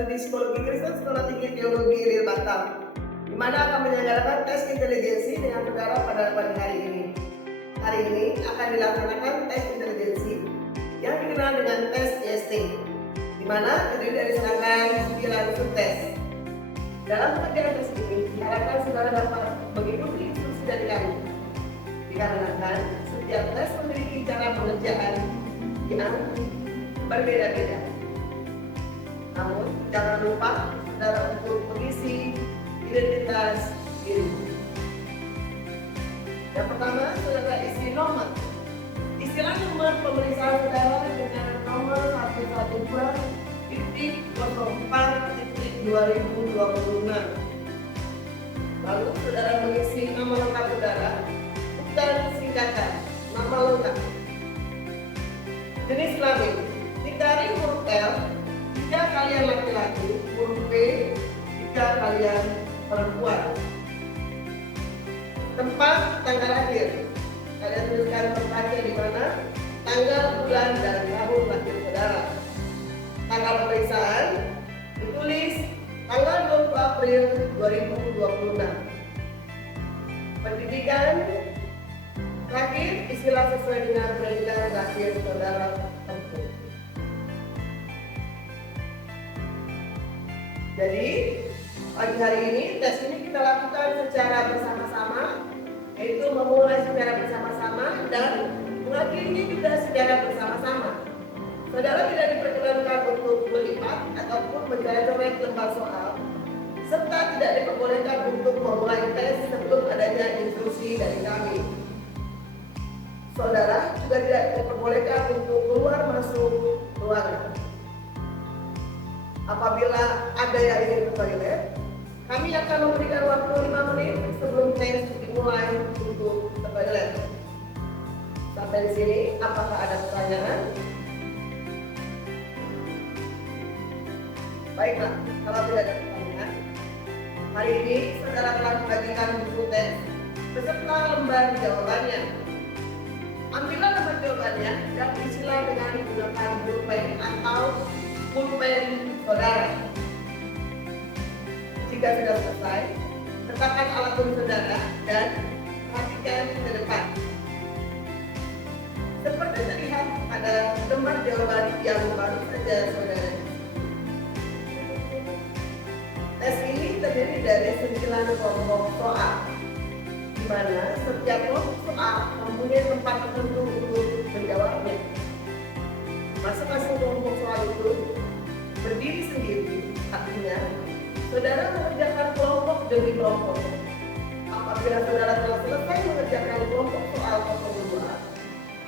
Studi Psikologi Kristen Sekolah Tinggi Teologi Real Batam, di mana akan menyelenggarakan tes intelijensi dengan saudara pada pagi hari ini. Hari ini akan dilaksanakan tes intelijensi yang dikenal dengan tes IST, di mana terdiri dari serangkaian 9 subtes. Dalam pekerjaan tes ini, diharapkan saudara dapat mengikuti instruksi dari kami. Dikarenakan setiap tes memiliki cara pengerjaan yang berbeda-beda. Namun, jangan lupa saudara untuk mengisi identitas diri. Yang pertama, saudara isi nomor. Isilah nomor pemeriksaan saudara dengan nomor 112.04.2026. Lalu, saudara mengisi nama lengkap saudara dan singkatan nama lengkap. Jenis kelamin, dikari huruf L jika kalian laki-laki, huruf P jika kalian perempuan. Tempat tanggal lahir, kalian tuliskan tempatnya di mana, tanggal, bulan, dan tahun lahir saudara. Tanggal pemeriksaan ditulis tanggal 20 April 2026. Pendidikan terakhir, istilah sesuai dengan predikat lahir saudara tempuh. Jadi, pagi hari ini tes ini kita lakukan secara bersama-sama, yaitu memulai secara bersama-sama dan mengakhirinya juga secara bersama-sama. Saudara tidak diperkenankan untuk melipat ataupun mencoret-coret lembar soal, serta tidak diperbolehkan untuk memulai tes sebelum adanya instruksi dari kami. Saudara juga tidak diperbolehkan untuk keluar masuk ruangan. Apabila ada yang ingin ke toilet, kami akan memberikan waktu 5 menit sebelum tes dimulai untuk ke toilet. Sampai di sini, apakah ada pertanyaan? Baiklah, kalau tidak ada pertanyaan, hari ini saudara telah membagikan buku tes beserta lembar jawabannya. Ambillah lembar jawabannya dan isilah dengan menggunakan pulpen atau pulpen saudara. Jika sudah selesai, letakkan alat tulis saudara dan perhatikan ke depan. Seperti terlihat pada lembar jawaban yang baru saja saudara. Tes ini terdiri dari 9 kelompok soal, di mana setiap kelompok soal mempunyai tempat tertentu untuk menjawabnya. Masing-masing kelompok soal itu berdiri sendiri, artinya saudara mengerjakan kelompok demi kelompok. Apabila saudara telah selesai mengerjakan kelompok soal 02,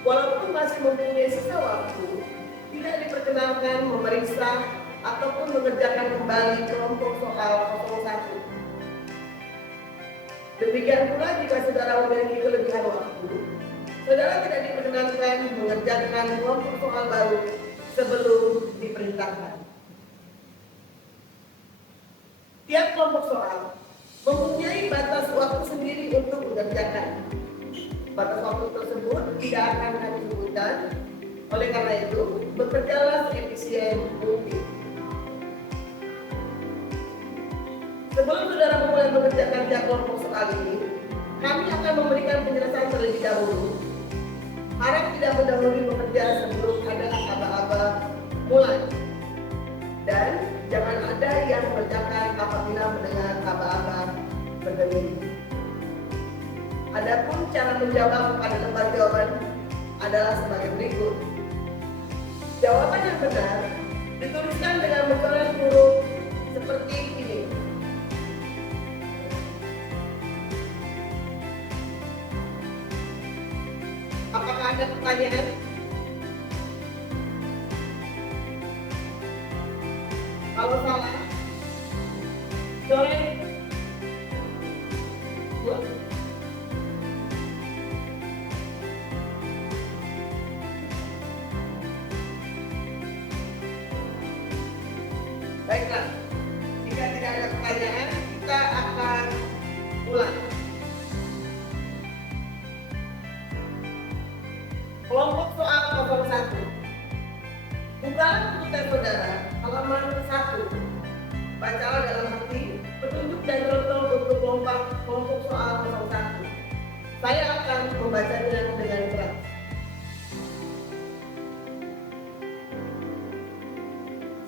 walaupun masih mempunyai sisa waktu, tidak diperkenankan memeriksa ataupun mengerjakan kembali kelompok soal 01. Demikian pula jika saudara memiliki kelebihan waktu, saudara tidak diperkenankan mengerjakan kelompok soal baru sebelum diperintahkan. Tiap kelompok soal mempunyai batas waktu sendiri untuk mengerjakan. Batas waktu tersebut tidak akan kami sebutkan, oleh karena itu bekerjalah seefisien mungkin. Sebelum saudara mulai mengerjakan tiap kelompok soal ini, kami akan memberikan penjelasan terlebih dahulu. Harap tidak mendahului bekerja sebelum ada aba-aba mulai. Dan jangan ada yang mengerjakan apabila mendengar aba-aba berdering. Adapun cara menjawab pada lembar jawaban adalah sebagai berikut. Jawaban yang benar dituliskan dengan mencoret huruf seperti ini. Apakah ada pertanyaan? Kalau salah, coret dua. Baiklah, jika tidak ada pertanyaan, kita akan mulai. Kelompok soal 01. Bukalah buku tes saudara halaman 1 bacalah dalam hati petunjuk dan contoh untuk kelompok soal 01. Saya akan membacanya dengan keras.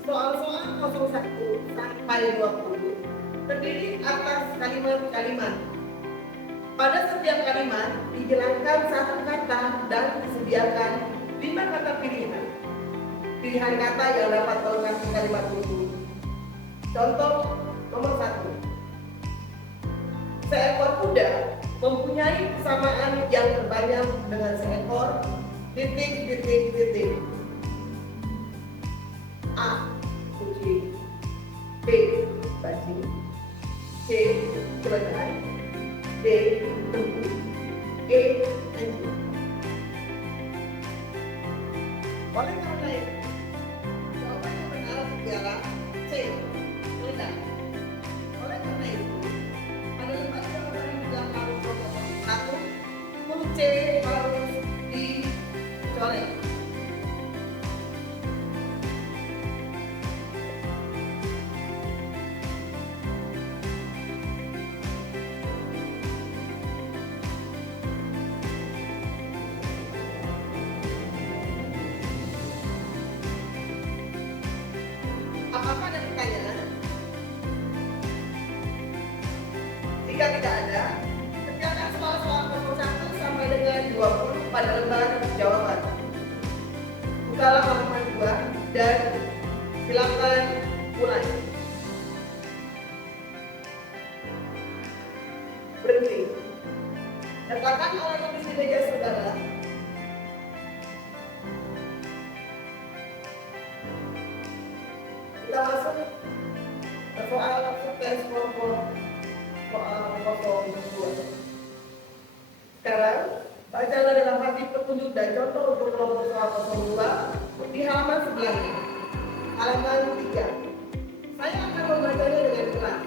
Soal-soal 01 sampai 20 terdiri atas kalimat-kalimat. Pada setiap kalimat dijelaskan satu kata dan disediakan 5 kata pilihan. Pilihan kata yang dapat melengkapi kalimat itu. Contoh nomor 1. Seekor kuda mempunyai kesamaan yang terbanyak dengan seekor titik. A. Kucing. B. Bajing. C. Keledai. D. Lembu. E. Anjing. Oleh karena itu, jawaban yang benar ialah C. Keledai. Oleh karena itu, pada lembar jawaban di belakang protokol 1, huruf C harus dicoret. Apakah ada pertanyaan? Jika tidak ada, kerjakan soal-soal 01 sampai dengan 20 pada lembar jawaban. Bukalah halaman 2 dan silakan mulai. Berhenti. Letakkan alat tulis di meja saudara. Kita masuk ke soal tes kelompok soal 02. Sekarang bacalah dalam hati petunjuk dan contoh untuk kelompok soal 02 di halaman sebelahnya, halaman 3. Saya akan membacanya dengan keras.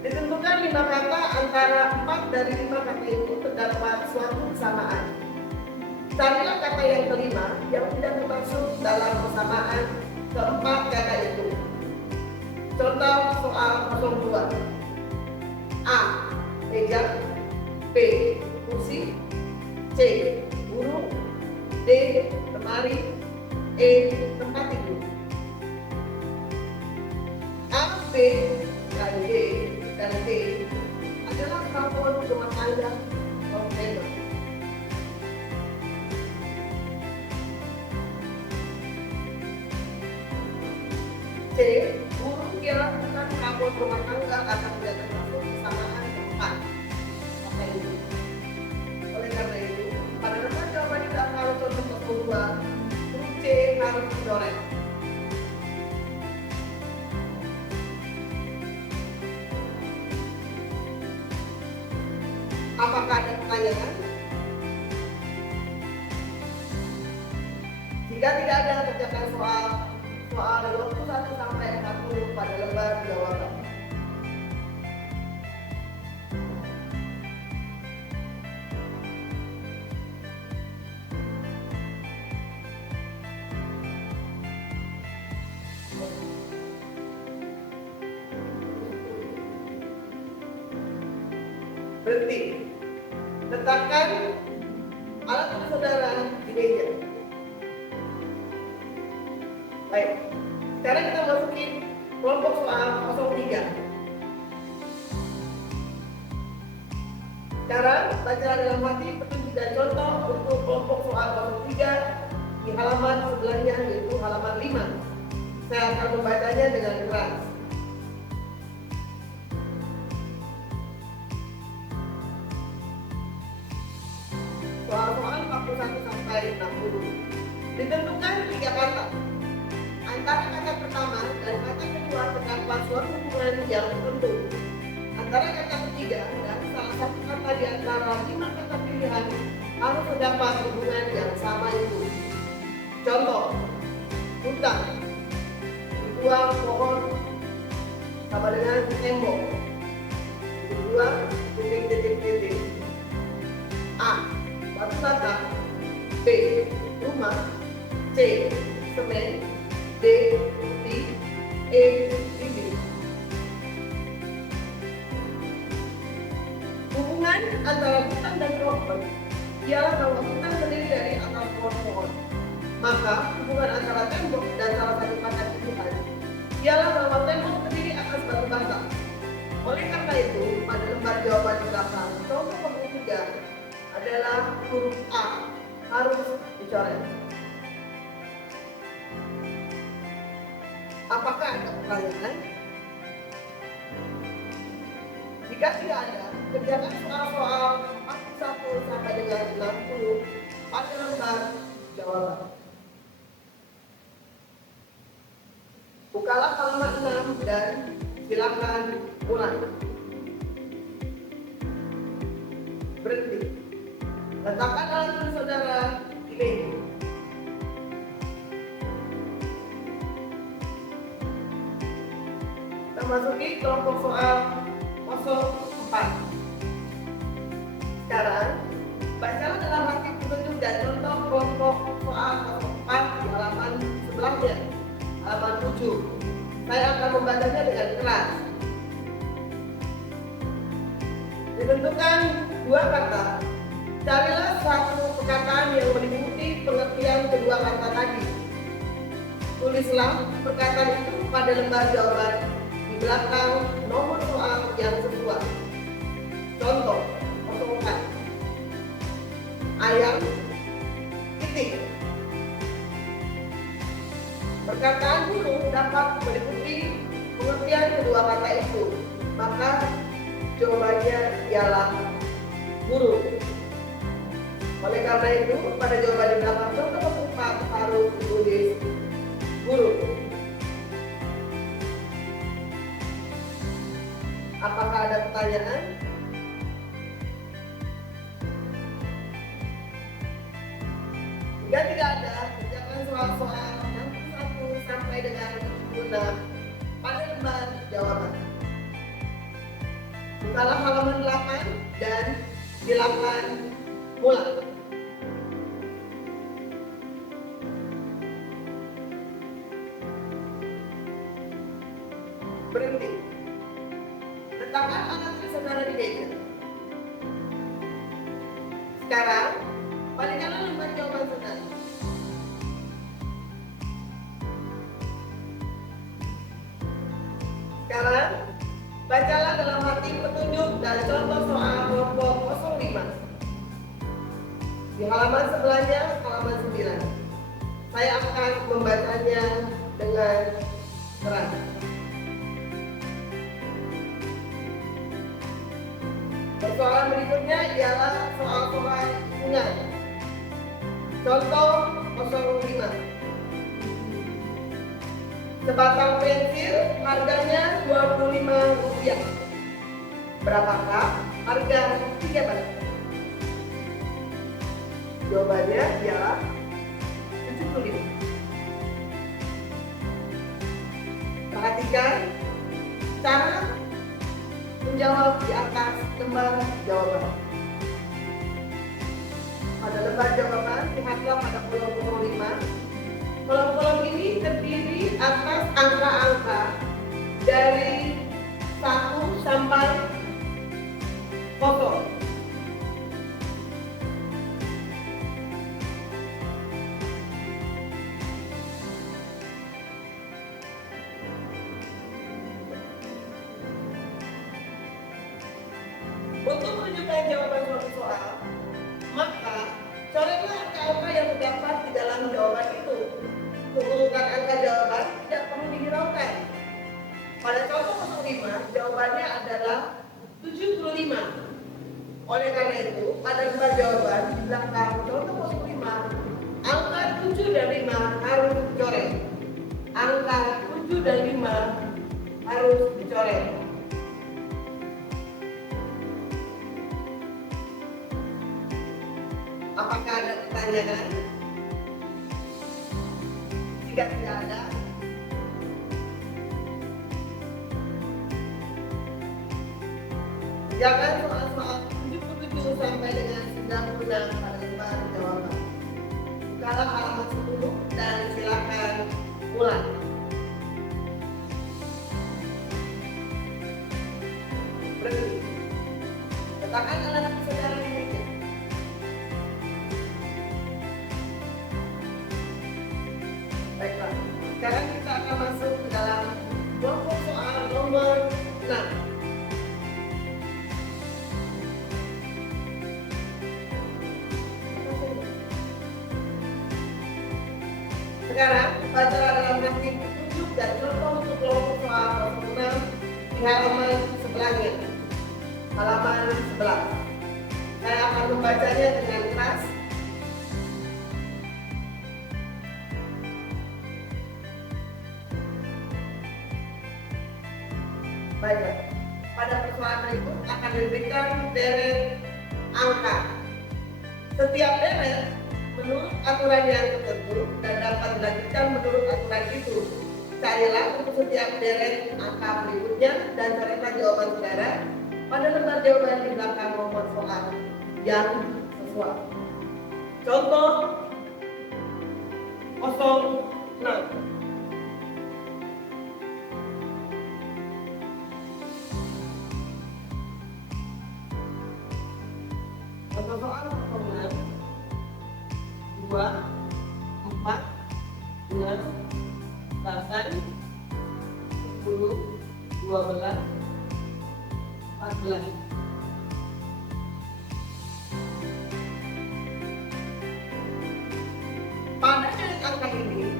Ditentukan 5 kata antara 4 dari 5 kata itu terdapat suatu kesamaan. Carilah kata yang kelima yang tidak termasuk dalam persamaan keempat kata itu. Contoh soal 02. A. Meja. B. Kursi. C. Burung. D. Lemari. E. Tempat tidur. A, B, dan D dan D adalah kemampuan rumah tangga kontainer. C. Burung ialah bukan kemampuan rumah tangga atau tidak termasuk kesamaan tempat. Apa itu? Oleh karena itu, pada lembar jawaban tidak kalau contoh 02, huruf C harus dicoret. Apakah ada pertanyaan? Jika tidak ada, kerjakan soal 21 sampai 40 pada lembar jawaban. Berhenti. Letakkan alat tulis saudara di meja. Baik, sekarang kita masukin kelompok soal 03. Sekarang bacalah dalam hati petunjuk dan contoh untuk kelompok soal 03 di halaman sebelahnya, yaitu halaman 5. Saya akan membacanya dengan keras. Soal-soal 41 sampai 60. Ditentukan 3 kata. Antara kata pertama dan kata kedua terdapat suatu hubungan yang tertentu. Antara kata ketiga dan salah satu kata di antara 5 kata pilihan harus terdapat hubungan yang sama itu. Contoh, hutan, kedua pohon sama dengan tembok, kedua titik. A. Batu bata. B. Rumah. C. Semen. D. Hubungan antara hutan dan pohon ialah bahwa hutan terdiri dari akar pohon-pohon. Maka hubungan antara tembok dan salah satu kata tumbuhan ialah bahwa tembok terdiri atas batu bata. Oleh karena itu, pada lembar jawaban di belakang, contoh pembuku 3 adalah huruf A harus dicoret. Apakah ada pertanyaan? Jika tidak ada, kerjakan soal-soal 41 sampai dengan 60 pada lembar jawaban. Bukalah halaman 6 dan silakan mulai. Berhenti. Letakkan alat tulis saudara di meja. Kita masuki kelompok soal 04. Sekarang, bacalah dalam arti petunjuk dan contoh kelompok soal 04 di halaman sebelahnya, halaman 7. Saya akan membacanya dengan keras. Ditentukan dua kata. Carilah satu perkataan yang meliputi pengertian kedua kata tadi. Tulislah perkataan itu pada lembar jawaban di belakang nomor soal yang sesuai. Contoh 04. Ayam titik. Perkataan burung dapat meliputi pengertian kedua kata itu, maka jawabannya ialah burung. Oleh karena itu, pada jawaban di belakang contoh 4 harus ditulis burung. Apakah ada pertanyaan? Jika tidak ada, kerjakan soal-soal 61 sampai dengan 76 pada lembar jawaban. Bukalah halaman 8 dan silakan mulai. Berhenti. Letakkan alat tulis saudara di meja. Sekarang, balikkanlah lembar jawaban saudara. Sekarang, bacalah dalam arti petunjuk dan contoh soal kelompok 05. Di halaman sebelahnya, halaman 9. Saya akan membacanya dengan terang. Persoalan berikutnya ialah soal-soal hitungan. Contoh 05. Sebatang pensil harganya Rp25. Berapakah harga 3 batang? Jawabannya ialah 75. Perhatikan cara menjawab di atas lembar jawaban. Pada lembar jawaban, lihatlah pada kolom 05. Kolom-kolom ini terdiri atas angka-angka dari 1 sampai 0. Untuk menunjukkan jawaban suatu soal, maka coretlah angka-angka yang terdapat di dalam jawaban itu. Urutan angka jawaban tidak perlu dihiraukan. Pada contoh 05, jawabannya adalah 75. Oleh karena itu, pada lembar jawaban di belakang contoh 05, angka 7 dan 5 harus dicoret. Angka 7 dan 5 harus dicoret. Apakah ada pertanyaan? Jika tidak ada, jangan soal-soal 77 sampai dengan 96 pada lembar jawaban. Bukalah halaman 10 dan silakan mulai. Berhenti. Letakkan alat saudara di meja. Baiklah, sekarang kita akan masuk ke dalam kelompok soal nomor 6. Sekarang bacalah dalam nanti petunjuk dan contoh untuk kelompok soal nomor 6 di halaman sebelahnya. Halaman 11. Saya akan membacanya dengan keras. Baiklah, pada persoalan berikut akan diberikan deret angka. Setiap deret menurut aturan yang tertentu dan dapat dilanjutkan menurut aturan itu. Carilah untuk setiap deret angka berikutnya dan carilah jawaban saudara pada lembar jawaban di belakang nomor soal yang sesuai. Contoh 06. Contoh soal 06, 2, 4, 6, 8, 10, 12, 14. Pada angka ini,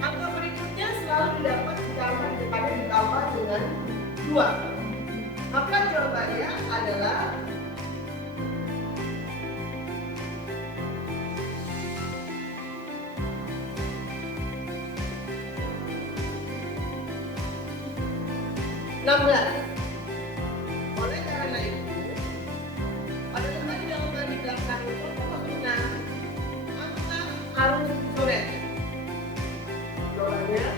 angka berikutnya selalu didapat ditambah dengan 2. Maka jawabannya adalah 16. Oleh karena itu, pada lembar jawaban di belakang kelompok 6, angka harus dicoret. Jawabannya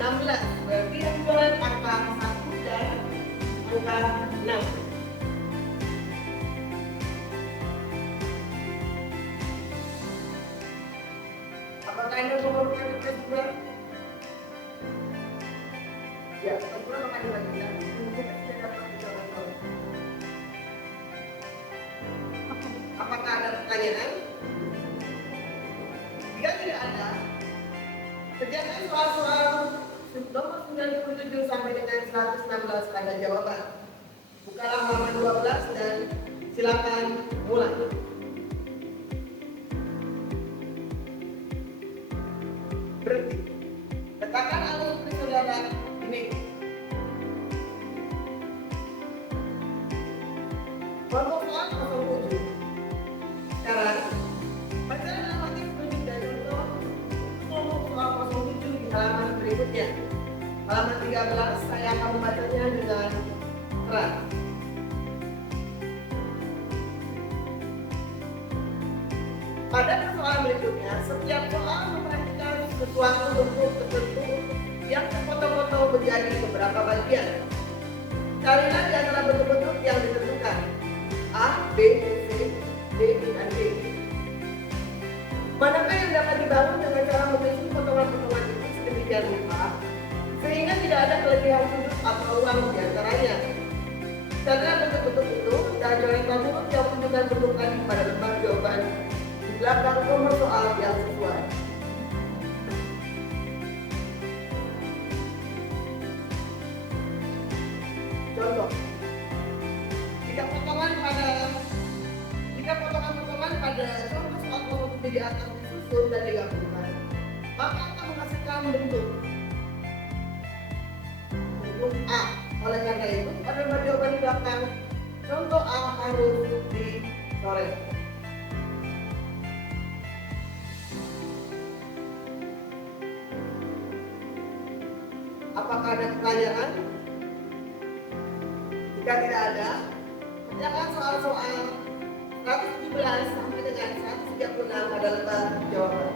16. Berarti yang dicoret angka 1 dan angka 6. Apakah Anda memerlukan juga? Ya, tentunya akan dilanjutkan. Mungkin tidak dapat dicoret. Apakah ada pertanyaan? Jika tidak ada, kerjakan soal-soal nomor 97 sampai dengan 116 pada jawaban. Bukalah halaman 12 dan silakan mulai. Berhenti. Letakkan alat tulis saudara ini. Kelompok soal 07. Sekarang, bacalah normatif petunjuk dan contoh kelompok soal 07 di halaman berikutnya. Halaman 13, saya akan membacanya dengan keras. Pada persoalan berikutnya, setiap soal memperhatikan sesuatu bentuk tertentu yang terpotong-potong menjadi beberapa bagian. Carilah di antara bentuk-bentuk yang ditentukan A, B, C, D, dan E. Manakah yang dapat dibangun dengan cara menyusun potongan-potongan itu sedemikian rupa sehingga tidak ada kelebihan sudut atau ruang di antaranya. Carilah bentuk-bentuk itu dan coretlah huruf yang menunjukkan bentuk tadi pada lembar jawaban di belakang nomor soal yang sesuai. Contoh, jika potongan-potongan pada contoh soal nomor di atas disusun dan digabungkan, maka akan menghasilkan bentuk A. Oleh karena itu, pada lembar jawaban di belakang contoh A harus dicoret. Apakah ada pertanyaan? Jika tidak ada, kerjakan soal-soal 117 sampai dengan 136 pada lembar jawaban.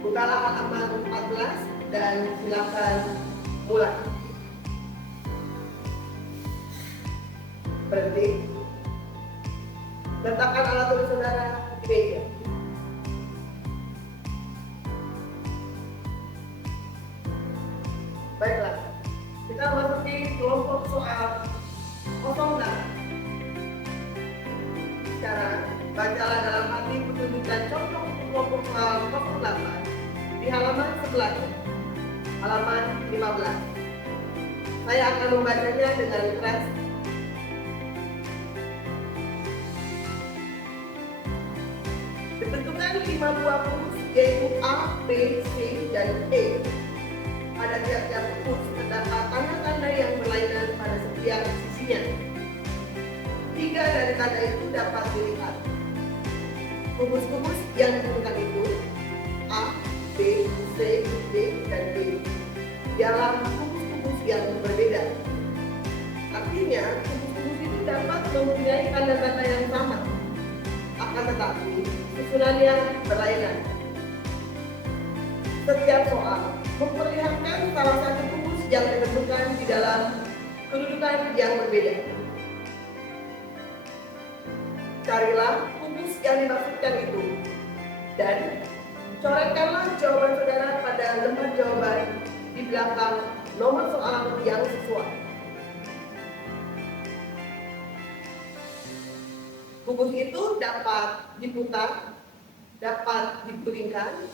Bukalah halaman 14 dan silakan mulai. Berhenti. Letakkan alat tulis saudara di meja. soal 08 di halaman sebelahnya, halaman 15. Saya akan membacanya dengan keras. Ditentukan 5 buah rumus yaitu A, B, C, dan E. Pada tiap-tiap rumus terdapat tanda-tanda yang berlainan pada setiap sisinya. 3 dari tanda itu dapat dilihat. Rumus-rumus yang ditentukan itu A, B, C, D, dan D dalam rumus-rumus yang berbeda. Artinya, rumus-rumus itu dapat mempunyai tanda-tanda yang sama, akan tetapi susunannya berlainan. Setiap soal memperlihatkan salah satu rumus yang ditentukan di dalam kedudukan yang berbeda. Carilah rumus yang dimaksudkan itu dan coretkanlah jawaban saudara pada lembar jawaban di belakang nomor soal yang sesuai. Rumus itu dapat diputar, dapat digulingkan,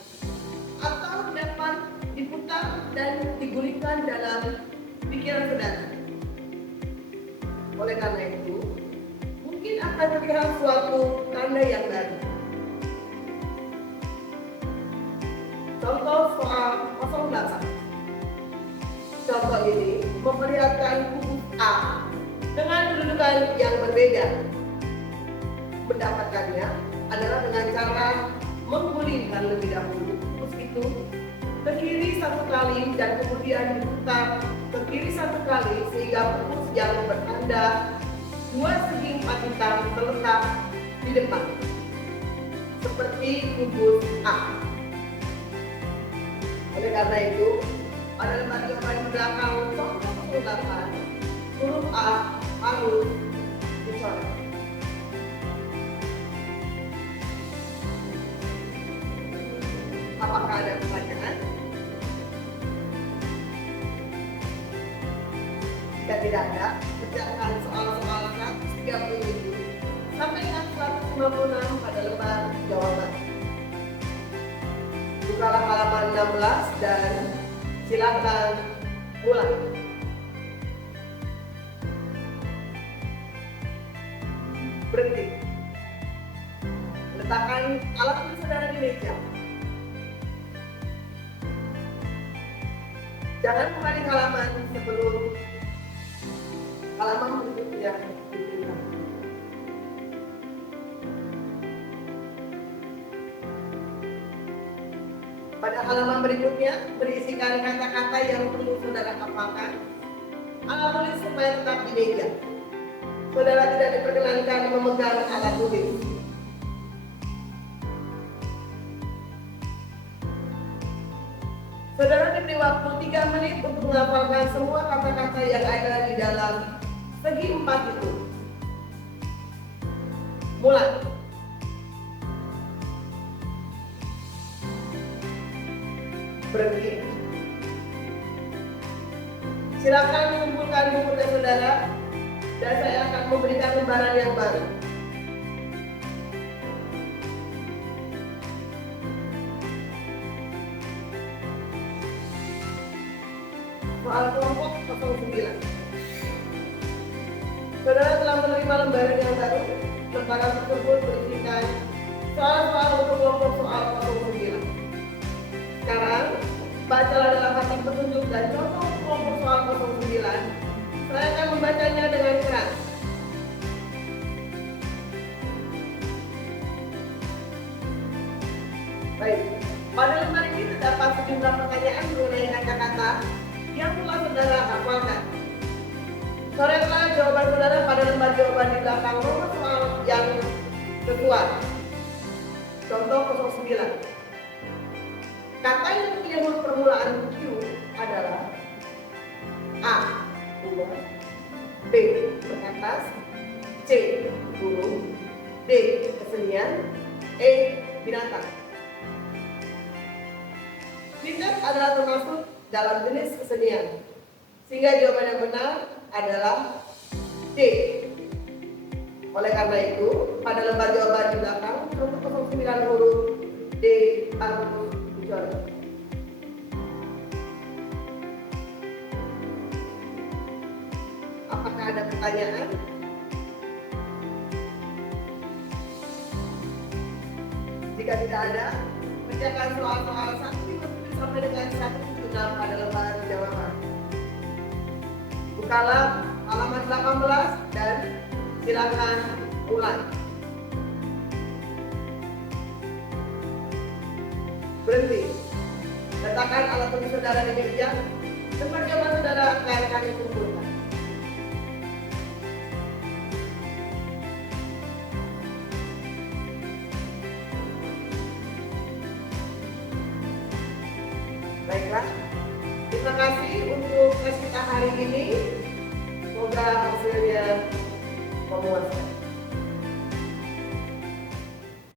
atau dapat diputar dan digulingkan dalam pikiran saudara. Oleh karena itu, mungkin akan terlihat suatu tanda yang baru. Contoh soal 08. Contoh ini memperlihatkan rumus A dengan kedudukan yang berbeda. Mendapatkannya adalah dengan cara menggulingkan lebih dahulu rumus itu ke kiri 1 kali dan kemudian diputar ke kiri 1 kali sehingga rumus yang bertanda 2 segi 4 hitam terletak di depan, seperti rumus A. Oleh karena itu, pada lembar jawaban di belakang contoh 08, huruf A harus dicoret. Apakah ada pertanyaan? Jika tidak ada, kerjakan soal-soal 137 sampai dengan 156 pada lembar jawaban. Bukalah halaman 16 dan silakan mulai. Berhenti. Letakkan alat tulis saudara di meja. Jangan kembali halaman sebelum halaman berikutnya dipindah. Pada halaman berikutnya berisikan kata-kata yang perlu saudara hafalkan. Alat tulis supaya tetap di meja. Saudara tidak diperkenankan memegang alat tulis. Saudara diberi waktu 3 menit untuk menghafalkan semua kata-kata yang ada di dalam segi 4 itu. Mulai. Berhenti. Silakan mengumpulkan buku saudara dan saya akan memberikan lembaran yang baru. Soal kelompok 09. Saudara telah menerima lembaran yang baru. Lembaran tersebut berisikan soal-soal untuk kelompok soal 09. Sekarang, bacalah dalam hati petunjuk dan contoh kelompok soal 09. Saya akan membacanya dengan keras. Baik, pada lembar ini terdapat sejumlah pertanyaan mengenai kata-kata yang telah saudara hafalkan. Coretlah jawaban saudara pada lembar jawaban di belakang nomor soal yang sesuai. Contoh 09. Kata yang mempunyai huruf permulaan Q adalah A. Bunga, B. Berantas, C. Burung, D. Kesenian, E. Binatang. Bintang adalah termasuk dalam jenis kesenian, sehingga jawaban yang benar adalah D. Oleh karena itu, pada lembar jawaban di belakang contoh 09 huruf di Armus Bicara. Apakah ada pertanyaan? Jika tidak ada, kerjakan soal-soal 1 sampai dengan 1 pada lembar jawaban. Bukalah halaman 18 dan silakan ulang. Berhenti. Letakkan alat tulis saudara di meja. Tempat jawaban saudara akan kami kumpulkan. Baiklah, terima kasih untuk tes kita hari ini. Semoga hasilnya memuaskan.